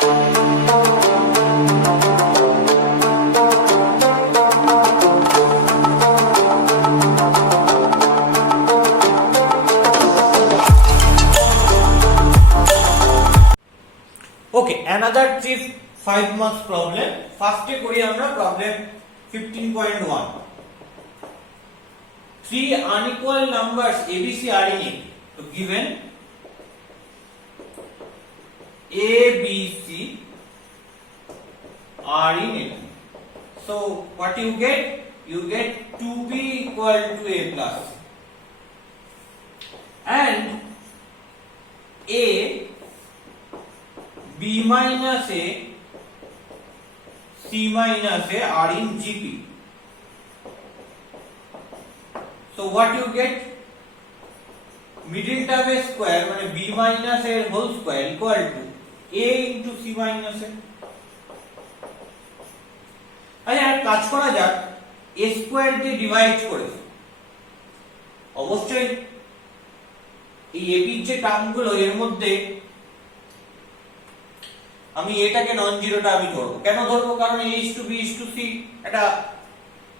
Okay, another 5 marks problem. First করি আমরা problem 15.1. Three unequal numbers ABC are in it. So given ABC are in it. So what you get? You get 2B equal to A plus. And A, B minus A, C minus A are in GP. So what you get? Middle term square মানে B minus A whole square equal to A into C minus A. আচ্ছা আর কাজ করা যাক A square দিয়ে divide করে। অবশ্যই এই AB যে টার্মগুলো এর মধ্যে আমি এটাকে নন জিরোটা আমি ধরবো। কেন ধরবো? কারণ A:B:C একটা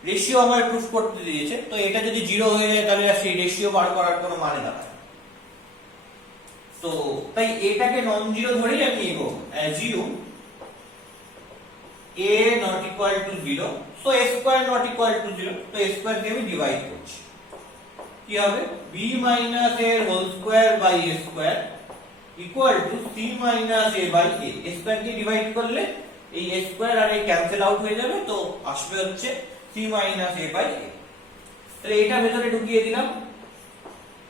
রেশিও আমার প্রুফ করতে দিয়েছে, তো এটা যদি জিরো হয়ে যায় তাহলে আর সেই রেশিও বার করার কোনো মানে দাঁড়ায়। তো তাই এটাকে নন জিরো ধরেই আমি এগোবো। Assume A not equal to 0, so A square not equal to 0, তো A square দিয়ে আমি ডিভাইড করছি। কি হবে? B minus A whole square by A square equal to C minus A by A. A square দিয়ে divide করলে এই A square আর এই ক্যান্সেল আউট হয়ে যাবে, তো আসবে হচ্ছে C minus A by A। তাহলে এটা ভেতরে ঢুকিয়ে দিলাম,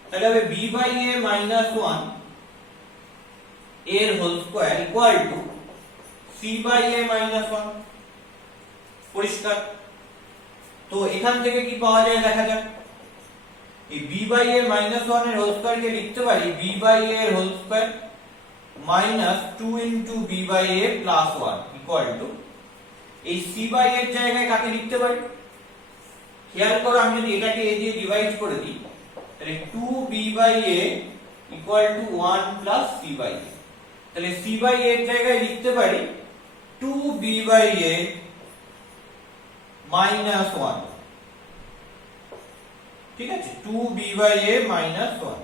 তাহলে হবে B by A minus 1 A এর whole square equal to C by A minus 1। পরিষ্কার? তো এখান থেকে কি পাওয়া যায় দেখা যাক। এই B by A minus 1 এর হোল স্কয়ার কে লিখতে পারি B by A এর whole square minus 2 into B by A plus 1 equal to এই C by A এর জায়গায় কাকে লিখতে পারি? খেয়াল করো, আমি যদি এটাকে A দিয়ে ডিভাইড করে দিই তাহলে 2B by A equal to 1 plus C by A। তাহলে C by A এর জায়গায় লিখতে পারি 2B by A minus 1। ঠিক আছে, 2B by A minus 1।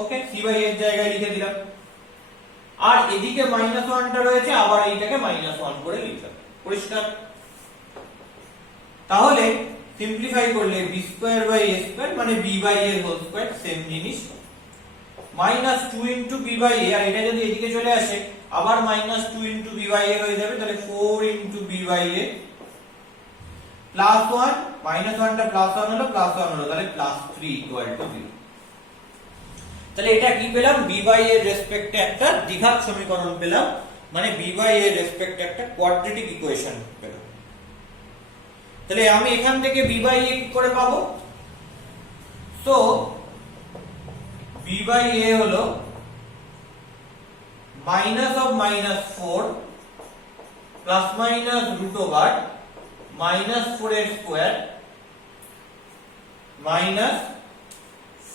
Okay, C by A এর জায়গায় লিখে দিলাম। আর এদিকে মাইনাস 1 টা রয়েছে, আবার এইটাকে মাইনাস 1 করে লিখলাম। পরিষ্কার? তাহলে সিম্পলিফাই করলে b square by a square মানে b by a whole square, same জিনিস, minus 2 into b by a, আর এটা যদি এদিকে চলে আসে আবার minus 2 into b by a হয়ে যাবে, তাহলে 4 into b by a plus 1, minus 1 টা প্লাস 1 হলো, প্লাস 1 হলো, তাহলে প্লাস 3 ইকুয়াল টু 0। তাহলে এটা কি পেলাম? b বাই a এর রেসপেক্টে একটা দ্বিঘাত সমীকরণ পেলাম, মানে b বাই a এর রেসপেক্টে একটা কোয়াড্রেটিক ইকুয়েশন পেলাম। তাহলে আমি এখান থেকে b বাই a কি করে পাবো? সো b বাই a হলো minus of minus 4 plus minus root over minus 4 এর square minus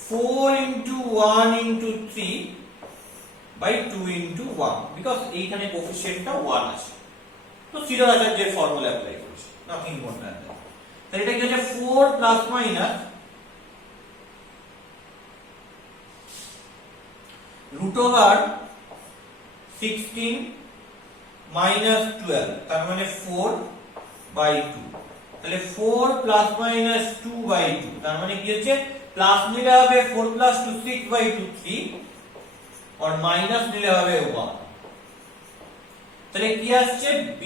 4 into 1 into 3 by 2 into 1, because এইখানে কোএফিশিয়েন্টটা 1 আছে, তো সিরিয়াল আচার্যের ফর্মুলা অ্যাপ্লাই করছি, নাথিং মোর দ্যান দ্যাট। তাহলে এটা কি হচ্ছে 4 plus minus root over 16 minus 12, তার মানে 4 by 2। তাহলে 4 প্লাস মাইনাস 2 by 2, তার মানে কি হচ্ছে প্লাস নিলে হবে 4 plus 2 6 by 2 3, और মাইনাস নিলে হবে 1। তাহলে কি আসছে? b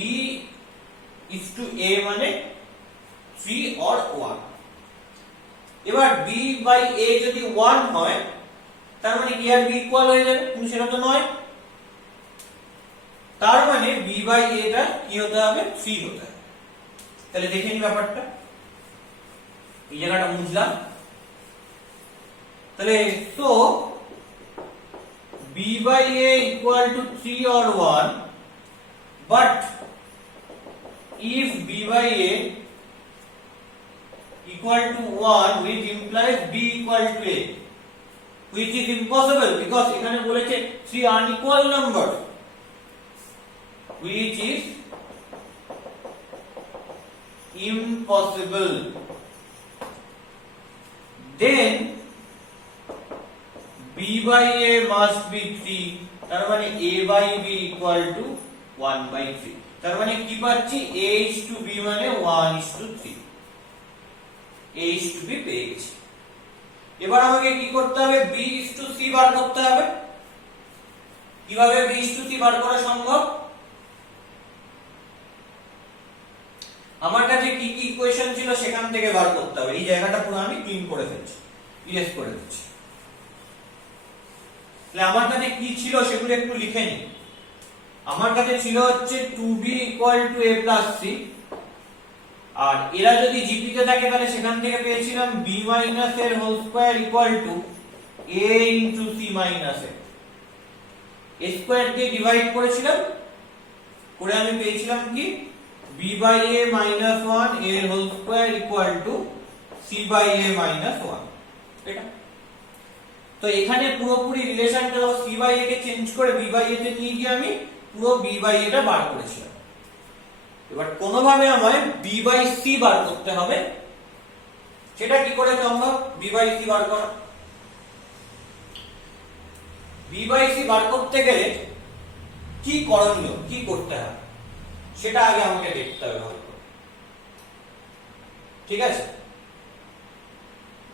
is to a মানে 3 or 1। এবার b by a যদি 1 হয় তার মানে কি আর b ইকুয়াল হয়ে যাবে? কিন্তু সেটা তো নয়, তার মানে b by a টা কি হতে হবে? 3 হতে হবে। তাহলে দেখে নি ব্যাপারটা, এই জায়গাটা বুঝলাম। তাহলে তো b by a equal to 3 or 1, but if b by a equal to 1, which implies b equal to a, which is impossible because এখানে বলেছে 3 unequal numbers, which is impossible, then b by a must be 3, তার মানে a by b equal to 1/3। তার মানে কি পাচ্ছি, a is to b মানে 1:3, a is to b পেয়ে গেছি। এবার আমাকে কি করতে হবে, b is to c বার করতে হবে। কিভাবে b is to c বার করা সম্ভব, আমার কাছে কি কি ইকুয়েশন ছিল সেখান থেকে বার করতে হবে। এই জায়গাটা পুরো আমি ক্লিন করে ফেলছি, ইরেজ করে দিচ্ছি। তাহলে আমার কাছে কি ছিল সেগুলো একটু লিখে নিই। আমার কাছে ছিল হচ্ছে 2b = a + c, আর এরা যদি জিপি তে থাকে তাহলে সেখান থেকে পেয়েছিলাম b - a² = a * c - a square দিয়ে ডিভাইড করেছিলাম, করে আমি পেয়েছিলাম কি b by a - 1 a² = c by a - 1, এটা। তো এখানে পুরোপুরি রিলেশনটা c by a K change করে b by a তে নিয়ে গিয়ে আমি পুরো b by a টা বার করেছিলাম। এবার কোনোভাবে আমায় b by c বার করতে হবে। সেটা কি করে সম্ভব b by c বার করা? b by c বার করতে গেলে কি করণীয়, কি করতে হবে সেটা আগে আমাকে দেখতে হবে ভালো করে। ঠিক আছে,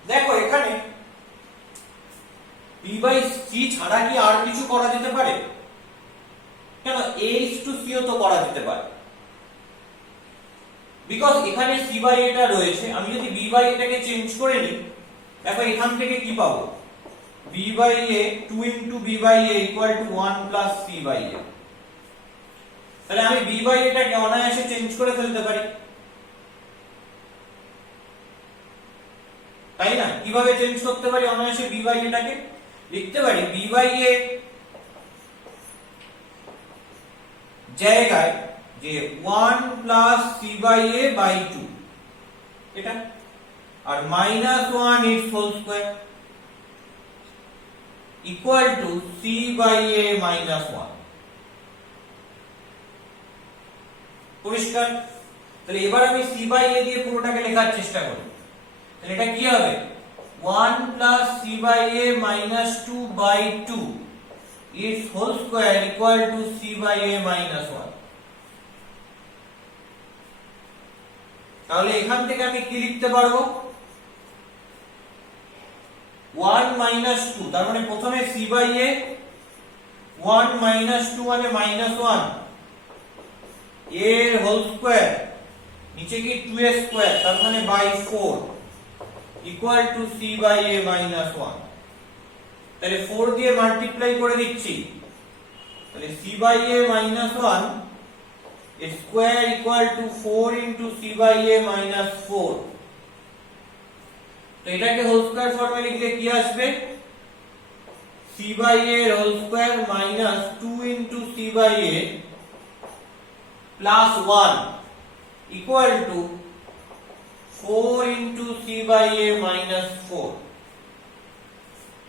দেখো এখানে b by c ছাড়া কি আর কিছু করা যেতে পারে? কেন, a is to c ও তো করা যেতে পারে, বিকজ এখানে c by a টা রয়েছে। আমি যদি b by a টাকে চেঞ্জ করে নিই, দেখো এখান থেকে কি পাবো, b by a 2 into b by a equal to 1 plus c by a। তাহলে আমি b by a টাকে অনায়াসে চেঞ্জ করে ফেলতে পারি, তাই না? কিভাবে চেঞ্জ করতে পারি অনায়াসে b by a টাকে? লিখতে পারি b by a জায়গায় যে 1 plus c by a by 2, এটা, আর -1 its whole square equal to c by a minus 1। পরিষ্কার? তাহলে এবার আমি c by a দিয়ে পুরোটাকে লেখার চেষ্টা করি। তাহলে এটা কি হবে, 1 plus c by a minus 2 by 2 its whole square equal to c by a minus 1। তাহলে এখান থেকে আমি কি লিখতে পারবো, 1 minus 2, তার মানে প্রথমে c by a 1 minus 2 মানে -1 এর হোল স্কয়ার, নিচে কি 2 এর স্কয়ার, তার মানে by 4 equal to c by a minus 1। তাহলে 4 দিয়ে মাল্টিপ্লাই করে দিচ্ছি, তাহলে c by a minus 1 square equal two 4 into c by a minus 4। তো এটাকে হোল স্কয়ার ফর্মে লিখলে কি আসবে, c by a এর whole square minus 2 into c by a plus 1 equal to 4 into c by a minus 4।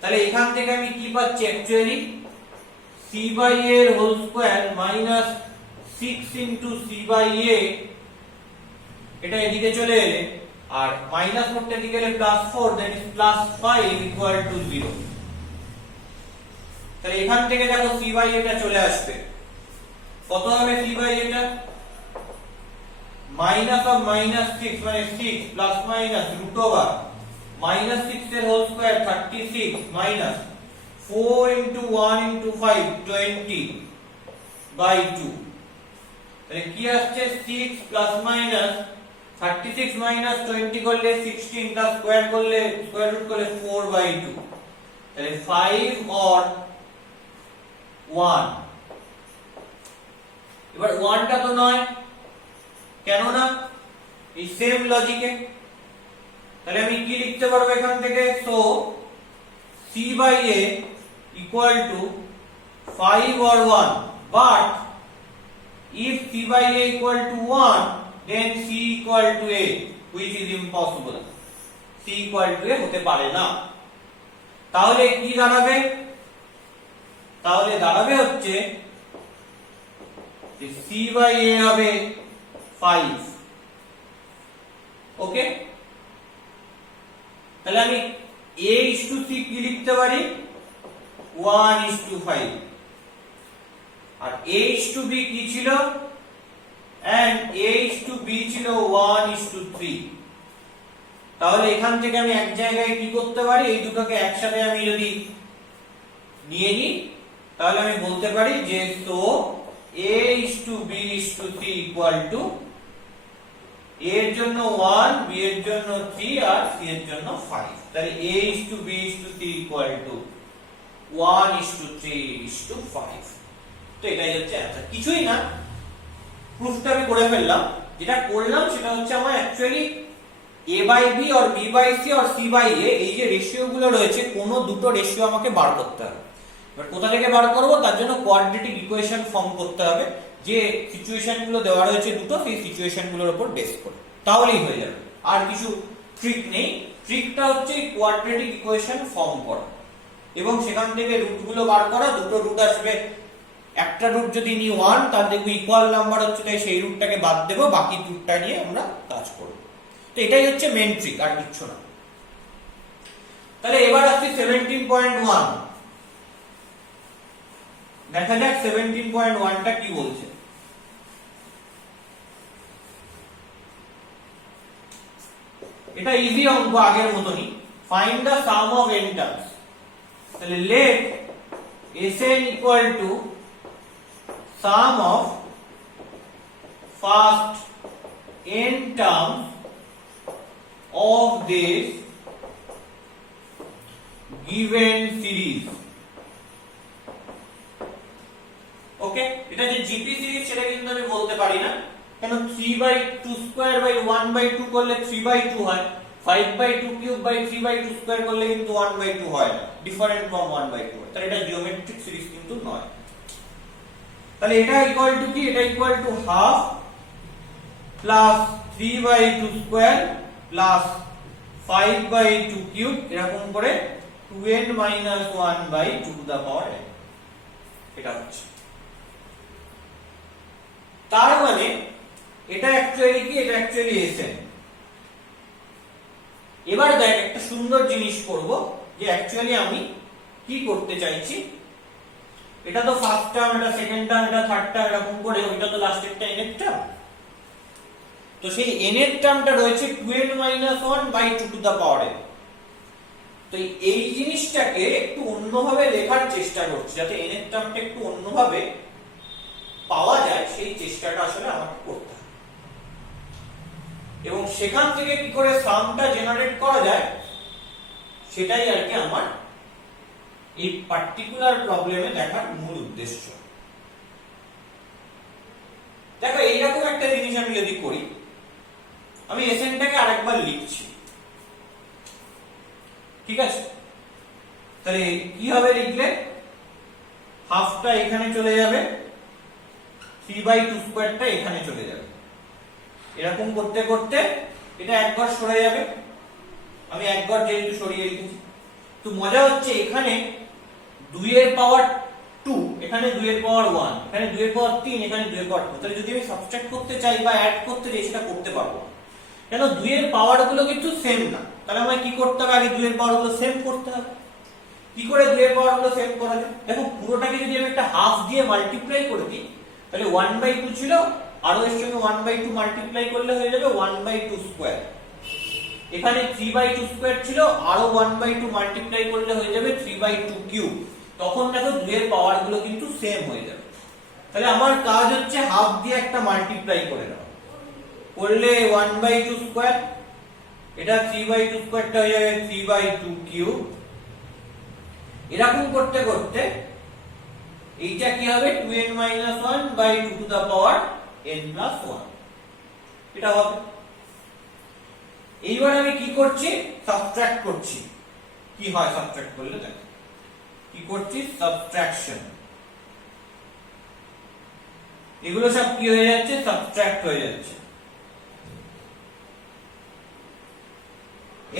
তাহলে এখান থেকে আমি কি পাচ্ছি, অ্যাকচুয়ালি c by a এর whole square minus 6 into c by a, এটা এদিকে চলে এলে, আর মাইনাস করতে এদিকে গেলে +4, that is +5 equal to 0। তাহলে এখান থেকে দেখো c by a টা চলে আসবে, কত হবে c by a টা, minus of -6 মানে 6 plus minus root over -6 এর whole square 36 minus 4 into 1 into 5 20 by 2। তাহলে কি আসছে, 6 plus minus 36 minus 20 করলে 16, প্লাস স্কয়ার করলে স্কয়ার রুট করলে 4 by 2। তাহলে 5 or 1। এবার 1 টা তো নয়, কেন না, এই সেম লজিকে। তাহলে আমি কি লিখতে পারবো এখান থেকে, so c by a equal to 5 or 1, but if c by a equal to 1 then c equal to a, which is impossible। c equal to a হতে পারে না। তাহলে কি দাঁড়াবে, তাহলে দাঁড়াবে হচ্ছে যে c বাই a হবে 5। ওকে, তাহলে আমি a is to c কি লিখতে পারি 1:5, আর a is to b কি ছিল, and a is to b ছিল 1:3। তাহলে এখান থেকে আমি এক জায়গায় কি করতে পারি, এই দুটোকে একসাথে আমি যদি নিয়ে নিই তাহলে আমি বলতে পারি যে so a is to b is to c equal to a এর জন্য 1, b এর জন্য 3 আর c এর জন্য 5। তাহলে a is to b is to c equal to 1:3 is to 5। তো এটাই হচ্ছে অ্যানসার, কিছুই না, প্রুফটা আমি করে ফেললাম। যেটা করলাম সেটা হচ্ছে আমার অ্যাকচুয়ালি a বাই b আর b বাই c আর c বাই a, এই যে রেশিও গুলো রয়েছে কোনো দুটো রেশিও আমাকে বার করতে হবে। এবার কোথা থেকে বার করব, তার জন্য কোয়াড্রেটিক ইকুয়েশন ফর্ম করতে হবে, যে সিচুয়েশন গুলো দেওয়া রয়েছে দুটো, সেই সিচুয়েশন গুলোর উপর বেস করে, তাহলেই হয়ে যাবে। আর কিছু ট্রিক নেই, ট্রিকটা হচ্ছে কোয়াড্রেটিক ইকুয়েশন ফর্ম করা এবং সেখান থেকে রুট গুলো বার করা। দুটো রুট আসবে, একটা রুট যদি নিই 1, তার দেখবো ইকুয়াল নাম্বার হচ্ছে, তাই সেই রুটটাকে বাদ দেবো, বাকি রুটটা নিয়ে আমরা কাজ করব। তো এটাই হচ্ছে মেইন ট্রিক, আর কিছু না। তাহলে এবার আসছি 17.1, দেখা যাক 17.1টা কি বলছে। এটা ইজি অঙ্ক, আগের মতনই। Find the some of n terms. তাহলে late Sn equal to sum of first n terms of this given series। ওকে, এটা যে জিপি সিরিজ সেটা কিন্তু আমি বলতে পারি না, কেন 3/2² 1/2 করলে 3/2 হয়, 5/2³ 3/2² করলে কিন্তু 1/2 হয় না, ডিফারেন্ট ফ্রম 1/2। তাহলে এটা জিওমেট্রিক সিরিজ কিন্তু নয়। তাহলে এটা ইকুয়াল টু কি, এটা equal to half plus 3/2² plus 5/2³ এরকম করে 2n - 1/2 এটা হচ্ছে। তার মানে এটা অ্যাকচুয়ালি কি, এটা অ্যাকচুয়ালি Sn। এবার দেখ একটা সুন্দর জিনিস করব, যে অ্যাকচুয়ালি আমি কি করতে চাইছি, এটা তো ফার্স্ট টার্ম, এটা সেকেন্ড টার্ম, এটা থার্ড টার্ম, এরকম করে, ওইটা তো লাস্টেরটা n এর টার্ম। তো সেই n এর টার্মটা রয়েছে 2n - 1/2। তো এই জিনিসটাকে একটু অন্যভাবে লেখার চেষ্টা করছি, যাতে n এর টার্মটা একটু অন্যভাবে পাওয়া যায়, সেই চেষ্টাটা আসলে আমাকে করতে হবে। এবং সেখান থেকে কি করে সামটা জেনারেট করা যায়, সেটাই আর কি আমার এই পার্টিকুলার প্রবলেমে দেখার মূল উদ্দেশ্য। দেখো এইরকম একটা জিনিস আমি যদি করি, আমি Snটাকে আরেকবার লিখছি, ঠিক আছে? তাহলে কি হবে লিখলে, হাফটা এখানে চলে যাবে, 3/2² এখানে চলে যাবে, এরকম করতে করতে এটা একবার সরে যাবে। আমি একবার যেহেতু সরিয়ে লিখেছি, তো মজা হচ্ছে এখানে 2 এর পাওয়ার 2, এখানে 2 এর পাওয়ার 1, এখানে 2 এর পাওয়ার 3, এখানে 2 এর পাওয়ার 2। তাহলে যদি আমি সাবট্রাক্ট করতে চাই বা অ্যাড করতে চাই, সেটা করতে পারবো, কেন 2 এর পাওয়ার গুলো কিন্তু সেম না। তাহলে আমায় কি করতে হবে, আগে 2 এর পাওয়ার গুলো সেম করতে হবে। কি করে 2 এর পাওয়ার গুলো সেম করা যায়, দেখো পুরোটাকে যদি আমি একটা হাফ দিয়ে মাল্টিপ্লাই করে দিই, তাহলে 1/2 ছিল, আরো এর সঙ্গে 1/2 মাল্টিপ্লাই করলে হয়ে যাবে 1/2²। এখানে 3/2² ছিল, আরো 1/2 মাল্টিপ্লাই করলে হয়ে যাবে 3/2³। তখন দেখো 2 এর পাওয়ার গুলো কিন্তু সেম হয়ে যাবে। তাহলে আমার কাজ হচ্ছে হাফ দিয়ে একটা মাল্টিপ্লাই করে নেওয়া, করলে 1/2², এটা 3/2² হয়ে যাবে 3/2³। এরকম করতে করতে এইটা কি হবে, 2n - 1/2n+1 এটা হবে। এইবার আমি কি করছি, সাবট্রাক্ট করছি। কি হয় সাবট্রাক্ট করলে, দেখো কি করছি, সাবট্রাকশন। এগুলো সব কি হয়ে যাচ্ছে, সাবট্রাক্ট হয়ে যাচ্ছে।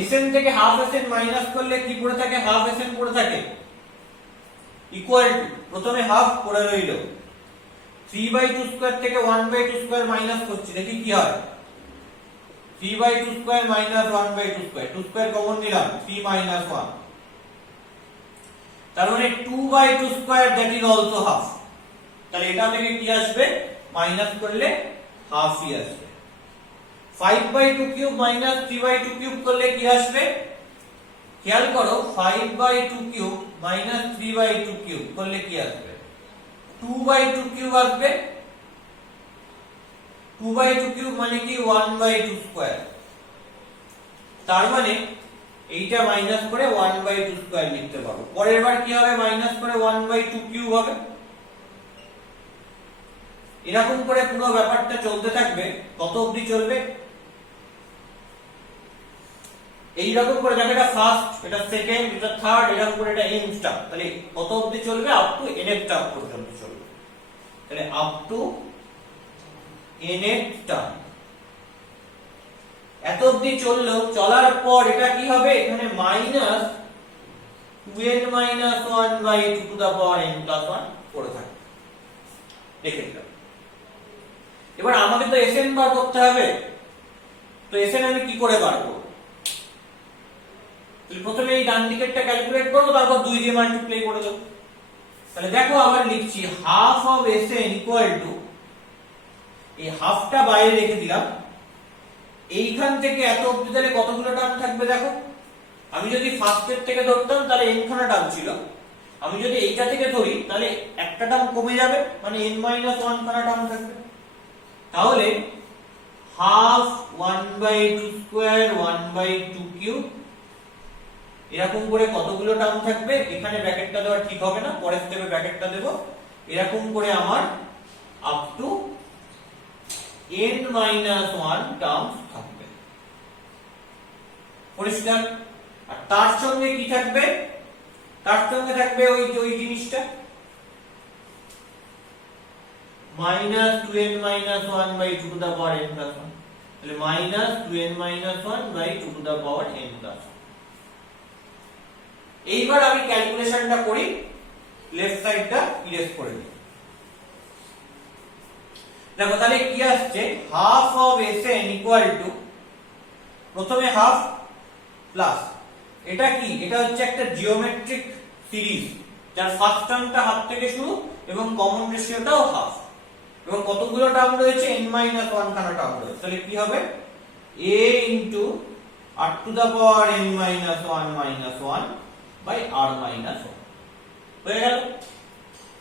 Sn থেকে হাফ Sn মাইনাস করলে কি পড়ে থাকে, হাফ Sn পড়ে থাকে, ইকুয়াল টু, প্রথমে হাফ পড়ে রইল 3/2 স্কয়ার থেকে 1/2 স্কয়ার মাইনাস করছি, দেখি কি হয়। 3/2 square minus 1/2 square, 2 square common নিলাম, 3 মাইনাস 1, তার মানে 2/2 square that is also half. তাহলে এটা থেকে কি আসবে, মাইনাস করলে হাফই আসবে। 5/2 কিউব মাইনাস 3/2 কিউব করলে কি আসবে, খেয়াল করো, 5/2 কিউব মাইনাস 3/2 কিউব করলে কি আসবে, 2/2 কিউব আসবে। 2/2 কিউব মানে কি 1/2 স্কয়ার, তার মানে এইটা মাইনাস করে 1/2 স্কয়ার লিখতে পারো। পরের বার কি হবে, মাইনাস করে 1/2 কিউব হবে। এরকম করে পুরো ব্যাপারটা চলতে থাকবে। কত অবধি চলবে, এইরকম করে, দেখো এটা ফার্স্ট, এটা সেকেন্ড, এটা থার্ড, এরকম করে এটা n স্টার। তাহলে কত অবধি চলবে, আপ টু nth টার্ম পর্যন্ত চলবে। তাহলে আপ টু nth টার্ম এত অবধি চললো। চলার পর এটা কি হবে, এখানে minus 2n - 1/2 to the power n plus 1 পড়ে থাকে, দেখে নিলাম। এবার আমাকে তো Sn বার করতে হবে, তো Sn আমি কি করে বার করব, তাহলে প্রথমে এই ডান দিকেরটা ক্যালকুলেট করব, তারপর 2 দিয়ে মাল্টিপ্লাই করে দেব। তাহলে দেখো আবার লিখছি half of Sn equal two, এই হাফটা বাইরে রেখে দিলাম, এইখান থেকে এত অবধি তাহলে কতগুলো টার্ম থাকবে দেখো। আমি যদি ফার্স্টের থেকে ধরতাম তাহলে n খানা টার্ম ছিল, আমি যদি এইটা থেকে ধরি তাহলে একটা টার্ম কমে যাবে, মানে n - 1 খানা টার্ম থাকবে। তাহলে হাফ 1/2 স্কয়ার 1/2 কিউব, এরকম করে কতগুলো টার্ম থাকবে, এখানে ব্র্যাকেটটা দেওয়া ঠিক হবে না, পরের স্টেপে ব্র্যাকেটটা দেব। এরকম করে আমার আপ টু n - 1 টার্মস থাকবে, পরিষ্কার। আর তার সঙ্গে কি থাকবে, তার সঙ্গে থাকবে ওই জিনিসটা minus 2n - 1/2 to the power n plus 1, তাহলে minus 2n - 1/2 to the power n plus 1। এইবার আমি ক্যালকুলেশনটা করি, লেফট সাইডটা ইরেজ করে দিই। দেখো তাহলে কি আসছে, half of Sn equal two, প্রথমে হাফ প্লাস, এটা কি, এটা হচ্ছে একটা জিওমেট্রিক সিরিজ যার ফার্স্ট টার্মটা হাফ থেকে শুরু এবং কমন রেশিওটাও হাফ, এবং কতগুলো টার্ম রয়েছে, n - 1 খানা টার্ম রয়েছে। তাহলে কি হবে, a into r to the power n - 1 minus 1 by r minus 1 হয়ে গেল।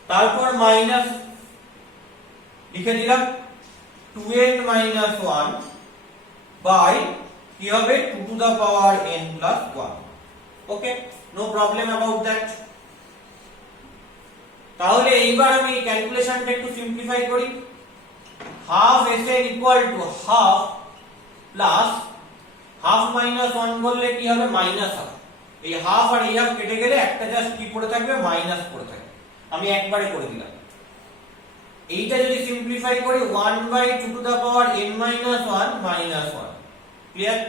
তারপর মাইনাস লিখে দিলাম 2n - 1 বাই কি হবে 2 to the power n plus 1। Okay, no problem about that. তাহলে এইবার আমি ক্যালকুলেশনটা একটু সিম্পলিফাই করি। Half Sn equal to half plus half minus 1 করলে কি হবে, মাইনাস হাফ। এই হাফ আর এই হাফ কেটে গেলে একটা জাস্ট কি পড়ে থাকবে, মাইনাস পড়ে থাকবে। আমি একবারে করে দিলাম। এইটা যদি সিম্পলিফাই করি 1/2 to the power n - 1 minus 1, clear.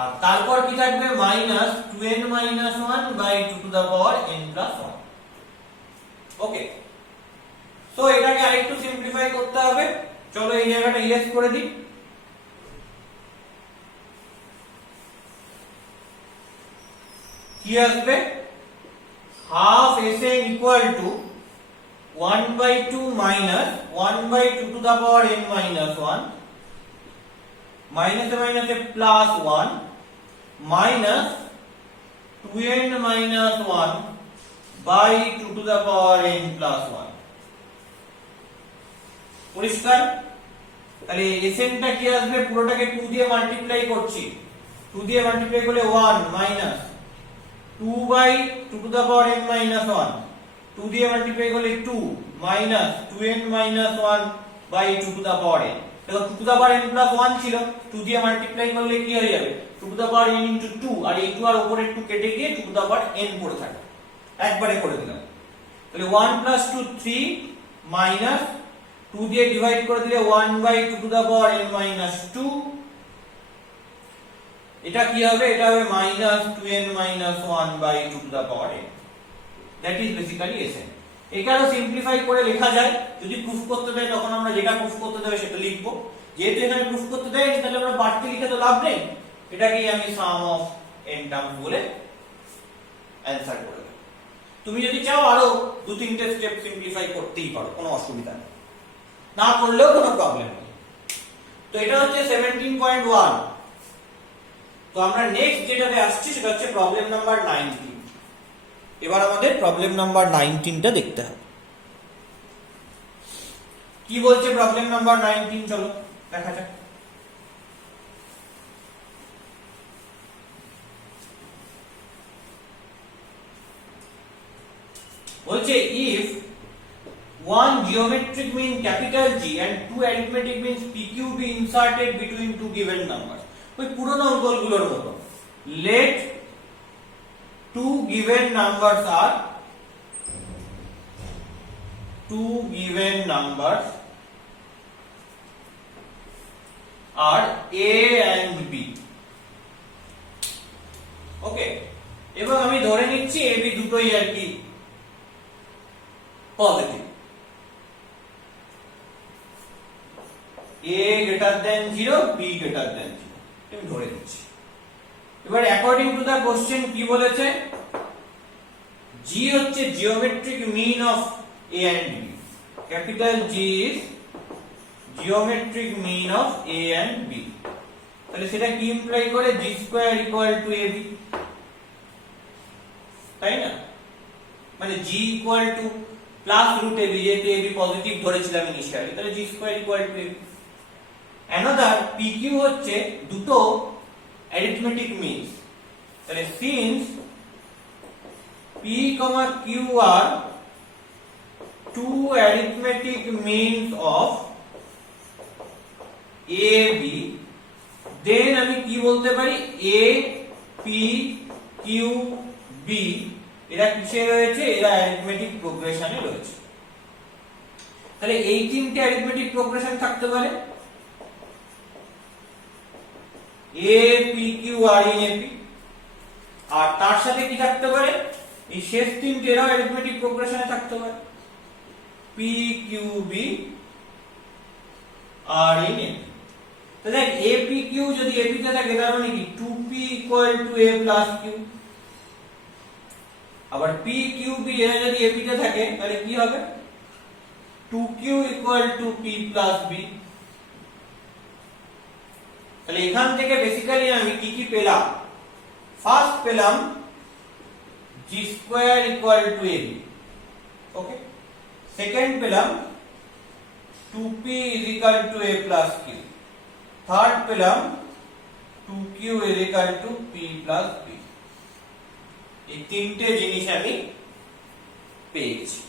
আর তারপর কি থাকবে, minus 2n - 1/2 to the power n plus 1। Okay, so এটাকে আরেকটু সিম্পলিফাই করতে হবে। চলো এই জায়গাটা ইরেজ করে দিই। কি আসবে, half Sn equal to 1/2 minus 1/2 to the power n minus 1, মাইনাসে মাইনাসে plus 1 minus 2n - 1 by 2 to the power n plus 1। পরিষ্কার। তাহলে Sn টা কি আসবে, পুরোটাকে 2 দিয়ে মাল্টিপ্লাই করছি, 2 দিয়ে মাল্টিপ্লাই করলে 1 minus 2 by 2 to the power n minus 1, 2 দিয়ে মাল্টিপ্লাই করলে 2 minus 2n - 1 by 2 to the power n। দেখো 2 to the power n plus 1 ছিল, 2 দিয়ে মাল্টিপ্লাই করলে কি হয়ে যাবে, 2 to the power n into 2, আর এই 2 আর উপরে 2 কেটে গিয়ে 2 টু দা পাওয়ার n পড়ে থাকে, একবারে করে দিলাম। তাহলে 1 প্লাস 2 3 মাইনাস 2 দিয়ে ডিভাইড করে দিলে 1/2 to the power n minus 2, এটা কি হবে, এটা হবে minus 2n - 1/2 to the power n। That is basically Sn। এটারও সিম্পলিফাই করে লেখা যায়, যদি প্রুফ করতে দেয় তখন আমরা যেটা প্রুফ করতে দেবে সেটা লিখবো। যেহেতু এখানে প্রুফ করতে দেয় তাহলে আমরা বাড়তি লিখে তো লাভ নেই, এটাকেই আমি সাম অফ n টার্মস বলে অ্যানসার করে দেব। তুমি যদি চাও আরো 2-3টে স্টেপ সিম্পলিফাই করতেই পারো, কোনো অসুবিধা নেই, না করলেও কোনো প্রবলেম নেই। তো এটা হচ্ছে 17.1। তো আমরা নেক্সট যেটাতে আসছি সেটা হচ্ছে প্রবলেম নাম্বার 19। এবার আমাদের প্রবলেম নাম্বার 19টা দেখতে হবে। কি বলছে প্রবলেম নাম্বার 19, চলো দেখা যাক। বলছে if one geometric mean capital G and two arithmetic means PQ be inserted between two given numbers, ওই পুরনো অঙ্কগুলোর মতো, let two given numbers are A and B, ওকে। এবং আমি ধরে নিচ্ছি A B দুটোই আর কি positive, A greater than 0, B greater than 0, আমি ধরে নিচ্ছি। এবার অ্যাকর্ডিং টু দা কোশ্চেন কি বলেছে, G হচ্ছে geometric mean of A and B, capital G is geometric mean of A and B, তাহলে সেটা কি ইমপ্লাই করে, G square equal to AB, তাই না? মানে G equal to plus root AB, যেহেতু AB পজিটিভ ধরেছিলাম ইনিশিয়ালি, তাহলে G square equal to AB। Another PQ হচ্ছে দুটো অ্যারিথমেটিক মিনস, তাহলে since P, Q are two arithmetic means of A, B, then আমি কি বলতে পারি, A, P, Q, B এরা কিসে রয়েছে, এরা অ্যারিথমেটিক প্রোগ্রেশনে রয়েছে। তাহলে এই তিনটে অ্যারিথমেটিক প্রোগ্রেশন থাকতে পারে, A, P, Q are in AP, আর তার সাথে কি থাকতে পারে, এই শেষ তিনটে এরাও অ্যারিথমেটিক প্রোগ্রেশনে থাকতে পারে, P, Q, B are in AP। তাহলে A, P, Q যদি AP তে থাকে তার মানে কি 2P equal to A plus Q, আবার P, Q, B এরা যদি AP তে থাকে তাহলে কি হবে, 2Q equal to P plus B। তাহলে এখান থেকে বেসিক্যালি আমি কি কি পেলাম, ফার্স্ট পেলাম G square equal to AB, okay. Second পেলাম 2P is equal to A plus Q, third পেলাম 2Q is equal to P plus B। এই তিনটে জিনিস আমি পেয়েছি।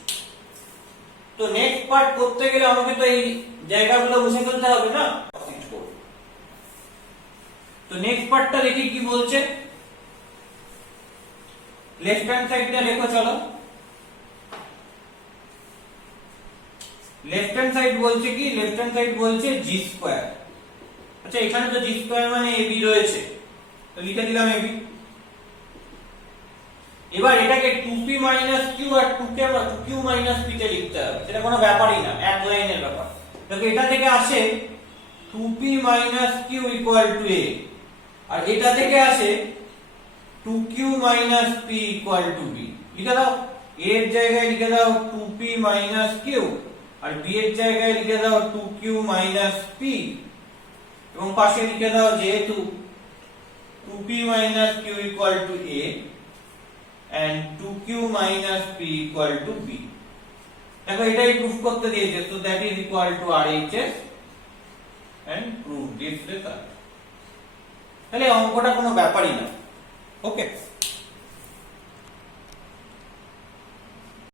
তো নেক্সট পার্ট করতে গেলে আমাকে তো এই জায়গাগুলো মুছে ফেলতে হবে না, তো নেক্সট পার্টটা দেখি কি বলছে। লেফট হ্যান্ড সাইডটা লেখো, চলো। লেফট হ্যান্ড সাইড বলছে কি, লেফট হ্যান্ড সাইড বলছে G স্কয়ার। আচ্ছা এখানে তো G স্কয়ার মানে AB রয়েছে, তো লিখে দিলাম AB। এবার এটাকে 2P - Q আর 2Q - P তে লিখতে হবে, সেটা কোনো ব্যাপারই না, এক লাইনের ব্যাপার। দেখো এটা থেকে আসে 2P - Q equal to A, আর এটা থেকে আসে 2Q - P equal to B। লিখে দাও, A এর জায়গায় লিখে দাও 2P - Q, আর B এর জায়গায় লিখে দাও 2Q - P, এবং পাশে লিখে দাও যেহেতু 2P - Q equal to A and 2Q - P equal to B। দেখো এটাই প্রুফ করতে দিয়েছে, so that is equal to RHS and prove this result। তাহলে অঙ্কটা কোনো ব্যাপারই না, ওকে।